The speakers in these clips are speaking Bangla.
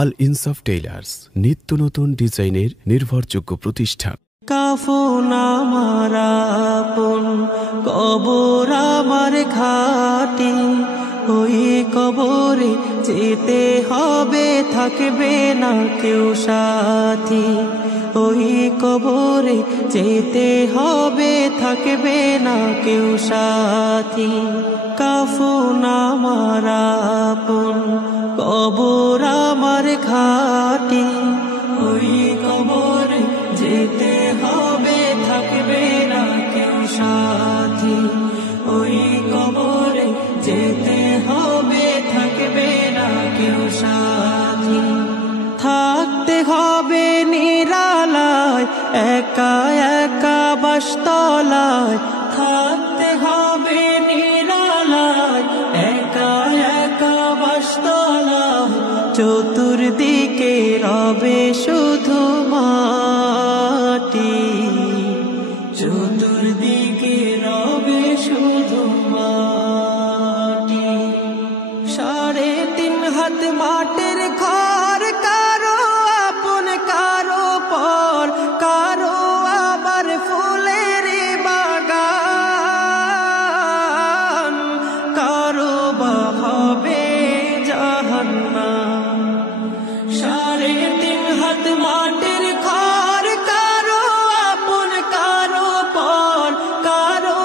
আল ইনসাফ টেইলার্স, নিত্য নতুন ডিজাইনের নির্ভরযোগ্য প্রতিষ্ঠান। কাফন আমার আপন, কবর আমার ঘাটি, ওই কবরে যেতে হবে, থাকবে না কেউ সাথী। ওই কবরে যেতে হবে, থাকবে না কেউ সাথী। কাফন আমার আপন, কবর আমার ঘাটি, ওই কবরে যেতে হবে, থাকবে না কেউ সাথী। ওই কবরে যেতে হবে, থাকবে না কেউ সাথী। থাকতে হবে নিরালায়, একা একা বাসতলায়। থাকতে হবে নিরালায়, একা একা বাসতলায়। চতুর্দিকে রবে শুধু মাটি, চতুর্দিকে রবে শুধু মাটি। 3.5 হাত মাটির ঘর, কারো আপন কারো পর, কারো আবার ফুলের বাগান, কারো বা হবে জাহান্নাম। 3.5 হাত মাটির ঘর, কারো আপন কারো পর, কারো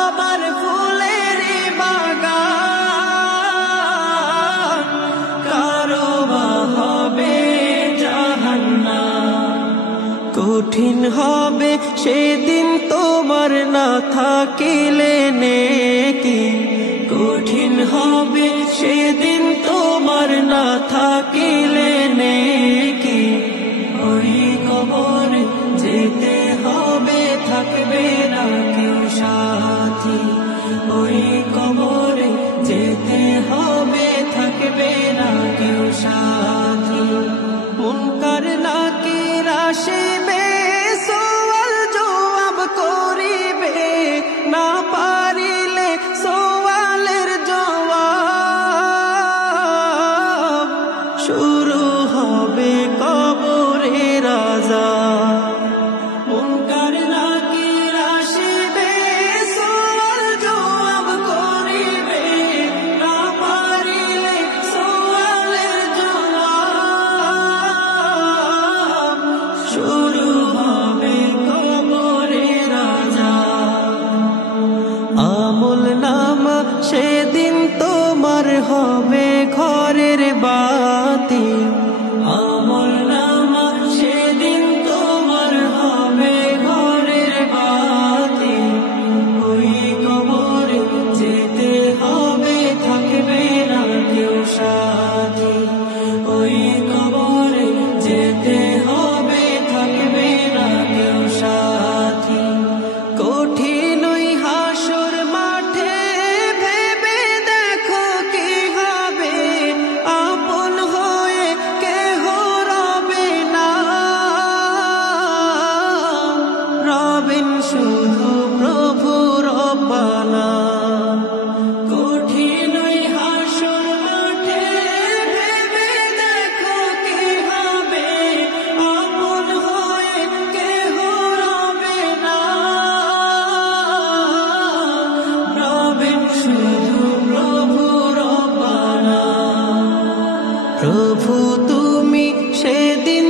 আবার ফুলের বাগান, কারো বা হবে জাহান্নাম। কঠিন হবে সেদিন তোমার না থাকিলে নেকি, কঠিন হবে সেদিন তোমার না থাকিলে নেকি। ওই কবরে যেতে হবে, থাকবে না কেউ সাথী। ওই কবরে যেতে হবে, থাকবে না কেউ সাথী। মুনকার নাকির আসিবে, সওয়াল জবাব করিবে, না পারিলে সওয়ালের জবাব। শুরু হবে কবরের আযাব। মুনকার নাকির আসিবে, সওয়াল জবাব করিবে, না পারিলে সওয়ালের জবাব। শুরু হবে কবরের আযাব। আমল নামা সেদিন তোমার হবে ঘরের বাতি, আমল নামা সেদিন তোমার হবে ঘরের বাতি। ওই কবরে যেতে হবে, থাকবে না কেউ সাথী। ওই কবরে যেতে হবে, থাকবে না কেউ সাথী। কঠিন ওই হাসর মাঠে ভেবে দেখো কি হবে, আপন হয়ে কেহ রবে না, রবেন শুধু প্রভু রব্বানা। কঠিন ওই হাসর মাঠে ভেবে দেখো কি হবে, আপন হয়ে কেহ রবে না, রবেন শুধু প্রভু রব্বানা। প্রভু তুমি সেদিন